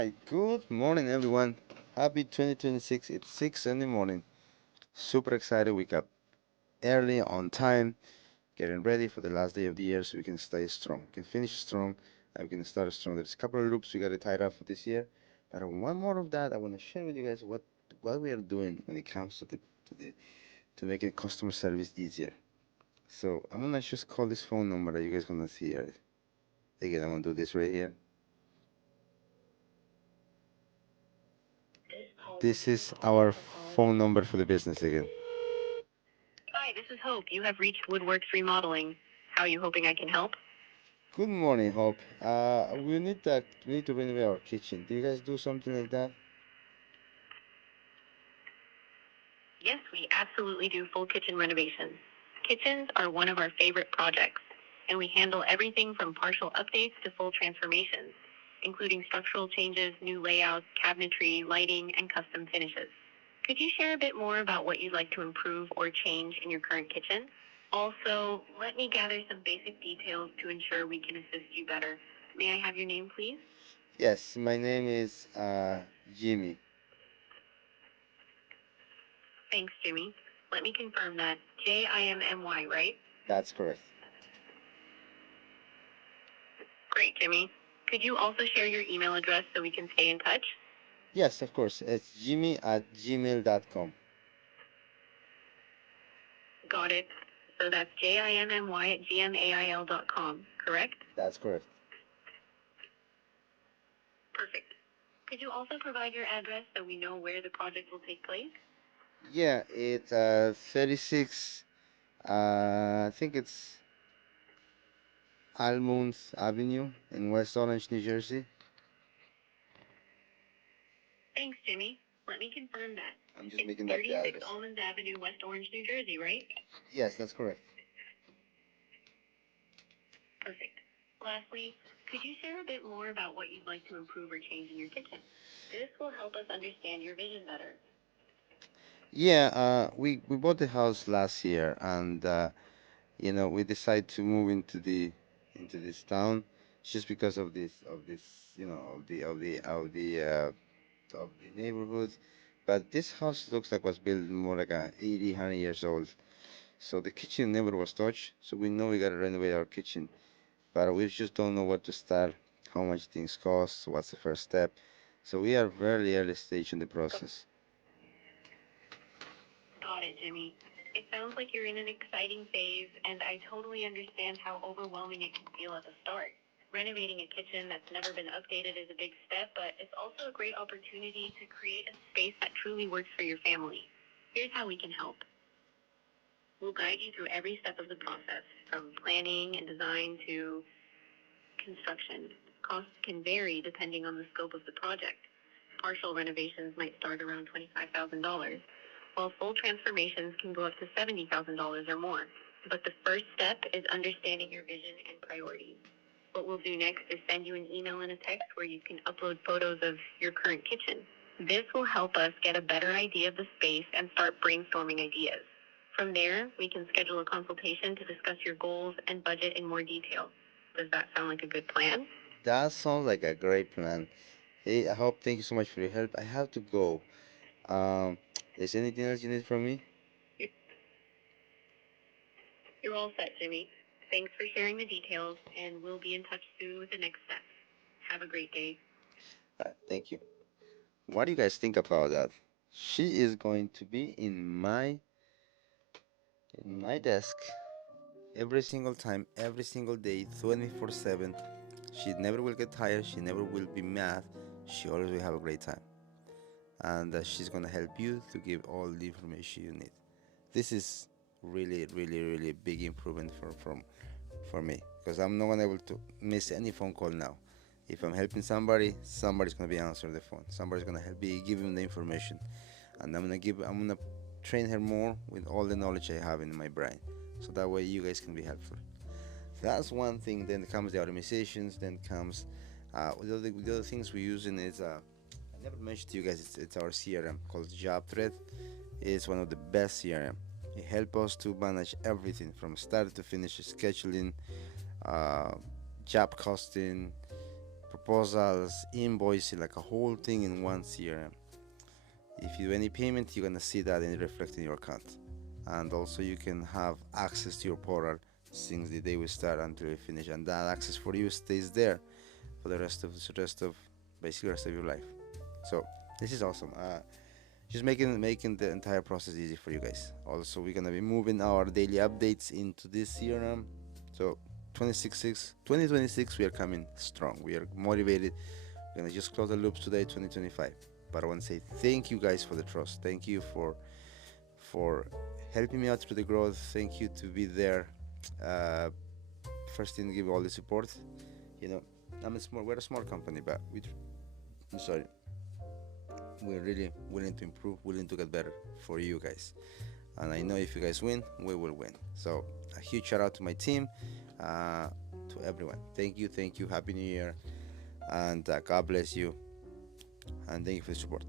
right, good morning, everyone. Happy 2026. It's 6 in the morning. Super excited. Wake up early on time, getting ready for the last day of the year so we can stay strong. We can finish strong and we can start strong. There's a couple of loops we got to tie up for this year. But one more of that, I want to share with you guys what we are doing when it comes to to making customer service easier. So I'm gonna just call this phone number that you guys gonna see here. Again, I'm gonna do this right here. This is our phone number for the business again. Hi, this is Hope. You have reached Woodworks Remodeling. How are you hoping I can help? Good morning, Hope. We need to renovate our kitchen. Do you guys do something like that? Yes, we absolutely do full kitchen renovations. Kitchens are one of our favorite projects, and we handle everything from partial updates to full transformations, including structural changes, new layouts, cabinetry, lighting, and custom finishes. Could you share a bit more about what you'd like to improve or change in your current kitchen? Also, let me gather some basic details to ensure we can assist you better. May I have your name, please? Yes, my name is Jimmy. Thanks, Jimmy. Let me confirm that. Jimmy, right? That's correct. Great, Jimmy. Could you also share your email address so we can stay in touch? Yes, of course. It's jimmy@gmail.com. Got it. So that's jimmy@gmail.com, correct? That's correct. Perfect. Could you also provide your address so we know where the project will take place? Yeah, it's 36. I think it's Almonds Avenue in West Orange, New Jersey. Thanks, Jimmy. Let me confirm that. I'm just It's making up the 36 address. Almonds Avenue, West Orange, New Jersey, right? Yes, that's correct. Perfect. Lastly, could you share a bit more about what you'd like to improve or change in your kitchen? This will help us understand your vision better. Yeah, we bought the house last year, and we decided to move into this town just because of this of the neighborhood. But this house looks like was built more like 80, 100 years old. So the kitchen never was touched. So we know we gotta renovate our kitchen, but we just don't know where to start, how much things cost, what's the first step. So we are very early stage in the process. Got it, Jimmy. It sounds like you're in an exciting phase, and I totally understand how overwhelming it can feel at the start. Renovating a kitchen that's never been updated is a big step, but it's also a great opportunity to create a space that truly works for your family. Here's how we can help. We'll guide you through every step of the process, from planning and design to construction. Costs can vary depending on the scope of the project. Partial renovations might start around $25,000, while full transformations can go up to $70,000 or more. But the first step is understanding your vision and priorities. What we'll do next is send you an email and a text where you can upload photos of your current kitchen. This will help us get a better idea of the space and start brainstorming ideas. From there, we can schedule a consultation to discuss your goals and budget in more detail. Does that sound like a good plan? That sounds like a great plan. Hey, I hope thank you so much for your help. I have to go. Um, is anything else you need from me? You're all set, Jimmy. Thanks for sharing the details, and we'll be in touch soon with the next steps. Have a great day. Thank you. What do you guys think about that? She is going to be in my desk every single time, every single day, 24/7. She never will get tired. She never will be mad. She always will have a great time, and she's gonna help you to give all the information you need. This is really, really, really big improvement for me because I'm not gonna able to miss any phone call now. If I'm helping somebody, somebody's gonna be answering the phone. Somebody's gonna help me give him the information, and I'm gonna train her more with all the knowledge I have in my brain, so that way you guys can be helpful. That's one thing. Then comes the automatizations. Then comes the other things we're using is I never mentioned to you guys. It's our CRM called JobTread. It's one of the best CRM. It helps us to manage everything from start to finish, scheduling, uh, job costing, proposals, invoicing, like a whole thing in one CRM. If you do any payment, you're gonna see that and reflect in your account. And also you can have access to your portal since the day we start until we finish, and that access for you stays there for the rest of basically rest of your life. So this is awesome. Just making the entire process easy for you guys. Also, we're gonna be moving our daily updates into this CRM. So 2026 we are coming strong. We are motivated. We're gonna just close the loops today, 2025. But I want to say thank you guys for the trust. Thank you for helping me out through the growth. Thank you to be there. Uh, First thing, give all the support. You know, we're a small company, but I'm sorry, we're really willing to improve, willing to get better for you guys. And I know if you guys win, we will win. So a huge shout out to my team, to everyone. Thank you, happy new year, and God bless you, and thank you for the support.